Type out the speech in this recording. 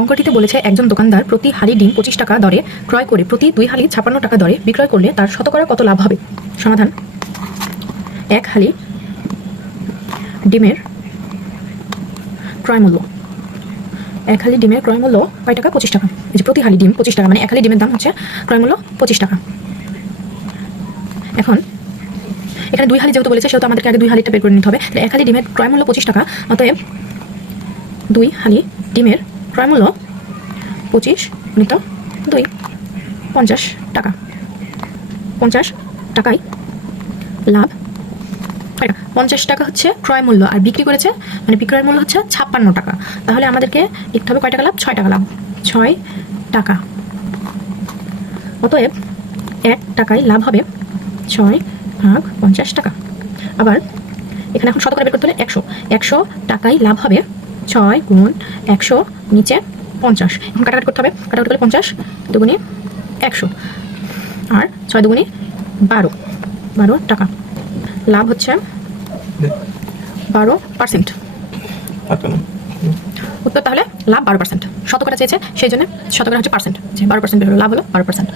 অঙ্কটিতে বলেছে, একজন দোকানদার প্রতি হালি ডিম পঁচিশ টাকা দরে ক্রয় করে প্রতি দুই হালি ছাপান্ন টাকা দরে বিক্রয় করলে তার শতকরা কত লাভ হবে? সমাধান। এক হালি ডিমের ক্রয় মূল্য। এক হালি ডিমের ক্রয় মূল্য কয় টাকা? পঁচিশ টাকা। এই যে প্রতি হালি ডিম পঁচিশ টাকা মানে এক হালি ডিমের দাম হচ্ছে ক্রয় মূল্য পঁচিশ টাকা। এখন, এখানে দুই হালি যেহেতু বলেছে, সেহেতু আমাদেরকে আগে দুই হালিটা বের করে নিতে হবে। তাহলে এক হালি ডিমের ক্রয় মূল্য পঁচিশ টাকা, অতএব দুই হালি ডিমের ক্রয় মূল্য পঁচিশ গুণিত দুই, পঞ্চাশ টাকা। পঞ্চাশ টাকায় লাভ। কয় পঞ্চাশ টাকা হচ্ছে ক্রয় মূল্য আর বিক্রি করেছে মানে বিক্রয় মূল্য হচ্ছে ছাপ্পান্ন টাকা। তাহলে আমাদেরকে লিখতে হবে কয় টাকা লাভ? ছয় টাকা লাভ। ছয় টাকা। অতএব এক টাকায় লাভ হবে ছয় ভাগ পঞ্চাশ টাকা। আবার এখানে এখন শতকরা বের করতে হলে একশো। একশো টাকায় লাভ হবে ছয় গুণ একশো নিচে পঞ্চাশ। এখন কাটাকাটি করতে হবে। কাটাকাটি করলে পঞ্চাশ দুগুণে একশো। আর ছয় দুগুণে বারো। বারো টাকা। লাভ হচ্ছে বারো পার্সেন্ট। উত্তর তাহলে লাভ বারো পার্সেন্ট। শতকরা চেয়েছে সেই জন্য শতকরা হচ্ছে পার্সেন্ট। বারো পার্সেন্ট লাভ হলো বারো পার্সেন্ট।